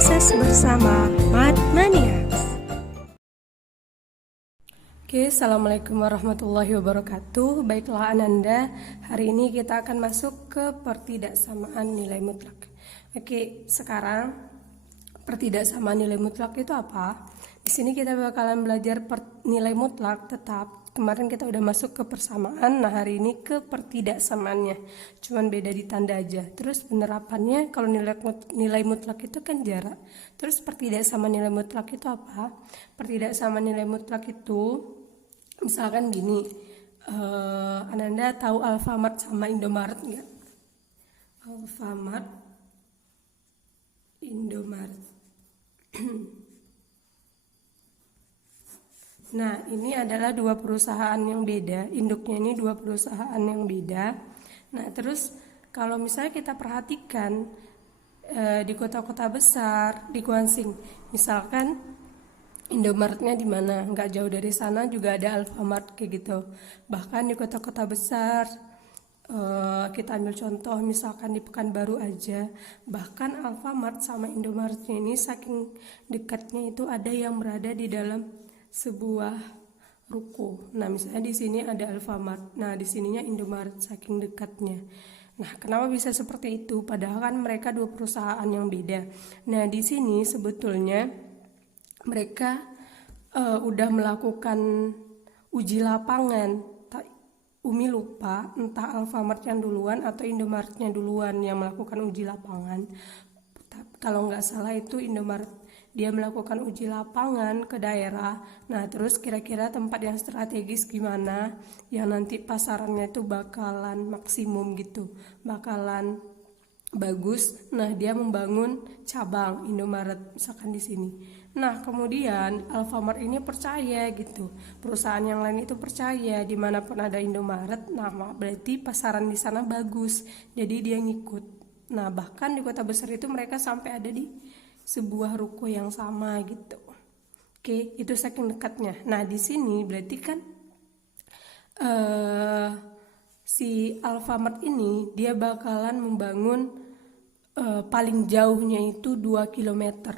proses bersama Mathmania. Oke, assalamualaikum warahmatullahi wabarakatuh. Baiklah Ananda, hari ini kita akan masuk ke pertidaksamaan nilai mutlak. Oke, sekarang pertidaksamaan nilai mutlak itu apa? Di sini kita bakalan belajar nilai mutlak, tetap kemarin kita udah masuk ke persamaan, nah hari ini ke pertidaksamaannya, cuman beda di tanda aja. Terus penerapannya, kalau nilai mutlak itu kan jarak. Terus pertidaksamaan nilai mutlak itu apa? Pertidaksamaan nilai mutlak itu misalkan gini, Ananda tahu Alfamart sama Indomaret nggak? Alfamart, Indomaret. Nah, ini adalah dua perusahaan yang beda, induknya ini dua perusahaan yang beda. Nah, terus kalau misalnya kita perhatikan di kota-kota besar, di Guansing, misalkan Indomaretnya di mana? Nggak jauh dari sana juga ada Alfamart kayak gitu. Bahkan di kota-kota besar, kita ambil contoh misalkan di Pekanbaru aja, bahkan Alfamart sama Indomaretnya ini saking dekatnya itu ada yang berada di dalam sebuah ruko. Nah, misalnya di sini ada Alfamart, nah di sininya Indomaret, saking dekatnya. Nah, kenapa bisa seperti itu? Padahal kan mereka dua perusahaan yang beda. Nah, di sini sebetulnya mereka udah melakukan uji lapangan. Umi lupa entah Alfamart yang duluan atau Indomaretnya duluan yang melakukan uji lapangan. Kalau nggak salah itu Indomaret, dia melakukan uji lapangan ke daerah. Nah, terus kira-kira tempat yang strategis gimana yang nanti pasarannya itu bakalan maksimum gitu, bakalan bagus. Nah, dia membangun cabang Indomaret misalkan di sini. Nah, kemudian Alfamart ini percaya gitu, perusahaan yang lain itu percaya dimanapun ada Indomaret, nah berarti pasaran di sana bagus, jadi dia ngikut. Nah, bahkan di kota besar itu mereka sampai ada di sebuah ruko yang sama gitu. Oke, itu saking dekatnya. Nah, di sini berarti kan si Alfamart ini dia bakalan membangun paling jauhnya itu 2 km.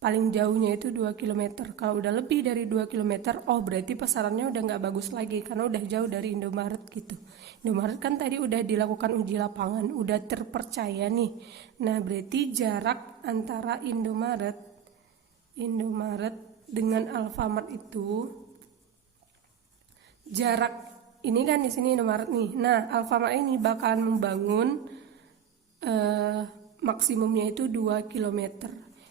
Paling jauhnya itu 2 km. Kalau udah lebih dari 2 km, oh berarti pasarannya udah nggak bagus lagi karena udah jauh dari Indomaret gitu. Indomaret kan tadi udah dilakukan uji lapangan, udah terpercaya nih. Nah, berarti jarak antara Indomaret dengan Alfamart itu, jarak ini kan di sini Indomaret nih. Nah, Alfamart ini bakalan membangun maksimumnya itu 2 km.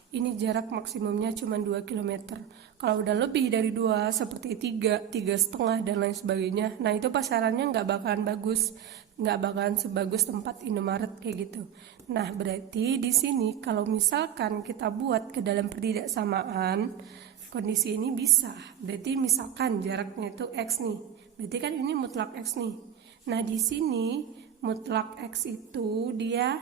Ini jarak maksimumnya cuma 2 km. Kalau udah lebih dari 2 seperti 3,5 dan lain sebagainya, nah itu pasarannya nggak bakalan bagus, nggak bakalan sebagus tempat Indomaret kayak gitu. Nah, berarti di sini kalau misalkan kita buat ke dalam pertidaksamaan, kondisi ini bisa. Berarti misalkan jaraknya itu X nih, berarti kan ini mutlak X nih. Nah, di sini mutlak X itu dia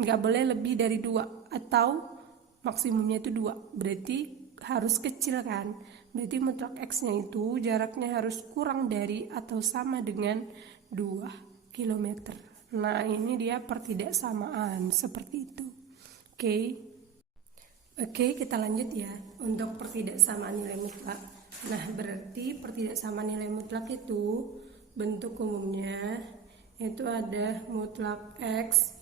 nggak boleh lebih dari 2 atau maksimumnya itu 2, berarti harus kecil kan. Berarti mutlak X-nya itu jaraknya harus kurang dari atau sama dengan 2 km. Nah, ini dia pertidaksamaan seperti itu. Oke, kita lanjut ya untuk pertidaksamaan nilai mutlak. Nah, berarti pertidaksamaan nilai mutlak itu bentuk umumnya itu ada mutlak X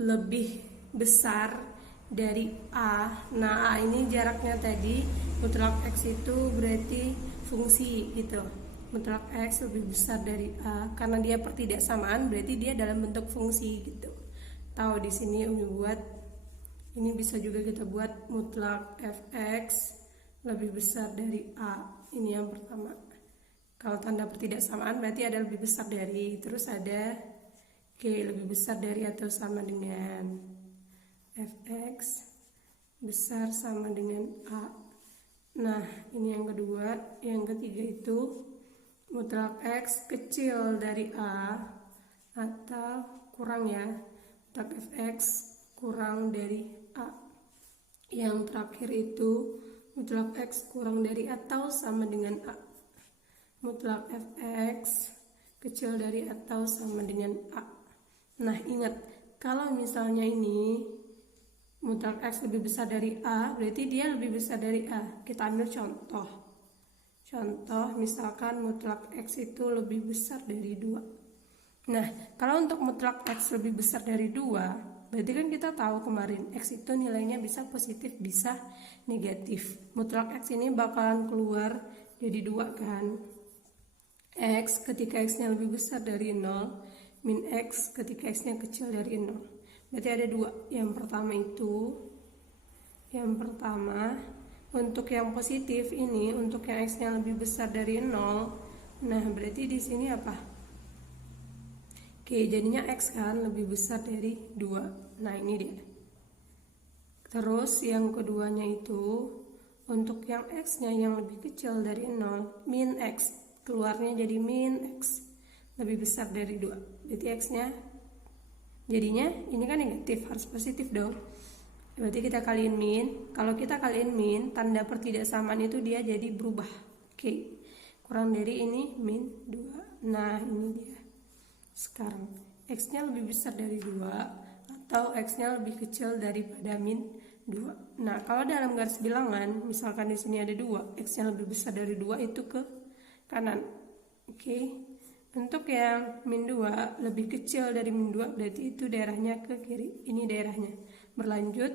lebih besar dari A. Nah, A ini jaraknya tadi, mutlak X itu berarti fungsi gitu. Mutlak X lebih besar dari A karena dia pertidaksamaan, berarti dia dalam bentuk fungsi gitu. Tahu di sini Umi buat, ini bisa juga kita buat mutlak Fx lebih besar dari A. Ini yang pertama. Kalau tanda pertidaksamaan berarti ada lebih besar dari, terus ada lebih besar dari atau sama dengan Fx besar sama dengan A. Nah, ini yang kedua. Yang ketiga itu mutlak X kecil dari A atau kurang ya, mutlak Fx kurang dari A. Yang terakhir itu mutlak X kurang dari atau sama dengan A. Mutlak Fx kecil dari atau sama dengan A. Nah, ingat, kalau misalnya ini mutlak X lebih besar dari A, berarti dia lebih besar dari A. Kita ambil contoh. Contoh misalkan mutlak X itu lebih besar dari 2. Nah, kalau untuk mutlak X lebih besar dari 2, berarti kan kita tahu kemarin X itu nilainya bisa positif, bisa negatif. Mutlak X ini bakalan keluar jadi 2 kan. X ketika X-nya lebih besar dari 0, min X ketika X-nya kecil dari 0. Berarti ada 2. Yang pertama untuk yang positif ini, untuk yang X-nya lebih besar dari 0. Nah, berarti di sini apa? Oke, jadinya X kan lebih besar dari 2. Nah, ini dia. Terus yang keduanya itu untuk yang X-nya yang lebih kecil dari 0, min X, keluarnya jadi min X lebih besar dari 2. Berarti X-nya jadinya ini kan negatif, harus positif dong. Berarti kita kaliin min. Kalau kita kaliin min, tanda pertidaksamaan itu dia jadi berubah. Oke, kurang dari ini min 2. Nah, ini dia. Sekarang X-nya lebih besar dari 2 atau X-nya lebih kecil daripada min 2. Nah, kalau dalam garis bilangan, misalkan di sini ada 2, X-nya lebih besar dari 2 itu ke kanan. Oke. Untuk yang min 2 lebih kecil dari min 2, berarti itu daerahnya ke kiri. Ini daerahnya. Berlanjut,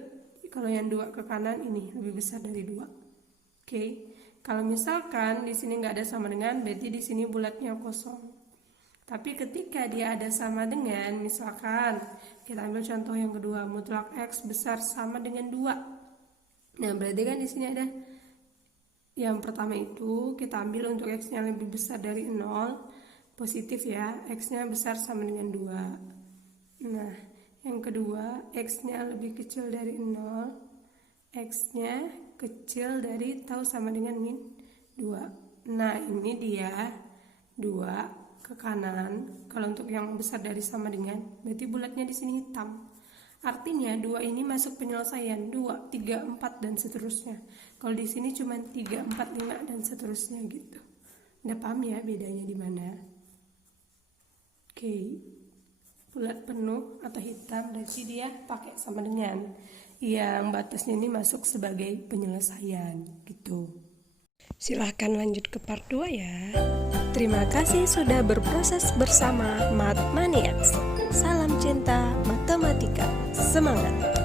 kalau yang 2 ke kanan, ini lebih besar dari 2. Oke. Kalau misalkan di sini nggak ada sama dengan, berarti di sini bulatnya kosong. Tapi ketika dia ada sama dengan, misalkan kita ambil contoh yang kedua, mutlak X besar sama dengan 2. Nah, berarti kan di sini ada yang pertama itu kita ambil untuk X-nya lebih besar dari 0, positif ya, X-nya besar sama dengan 2. Nah, yang kedua, X-nya lebih kecil dari 0, X-nya kecil dari tahu sama dengan min 2. Nah, ini dia 2 ke kanan. Kalau untuk yang besar dari sama dengan, berarti bulatnya di sini hitam. Artinya 2 ini masuk penyelesaian 2, 3, 4 dan seterusnya. Kalau di sini cuma 3, 4, 5 dan seterusnya gitu. Udah paham ya bedanya di mana? Oke. Bulat penuh atau hitam, berarti dia pakai sama dengan. Yang batasnya ini masuk sebagai penyelesaian gitu. Silahkan lanjut ke part 2 ya. Terima kasih sudah berproses bersama Mathmaniacs. Salam cinta matematika. Semangat!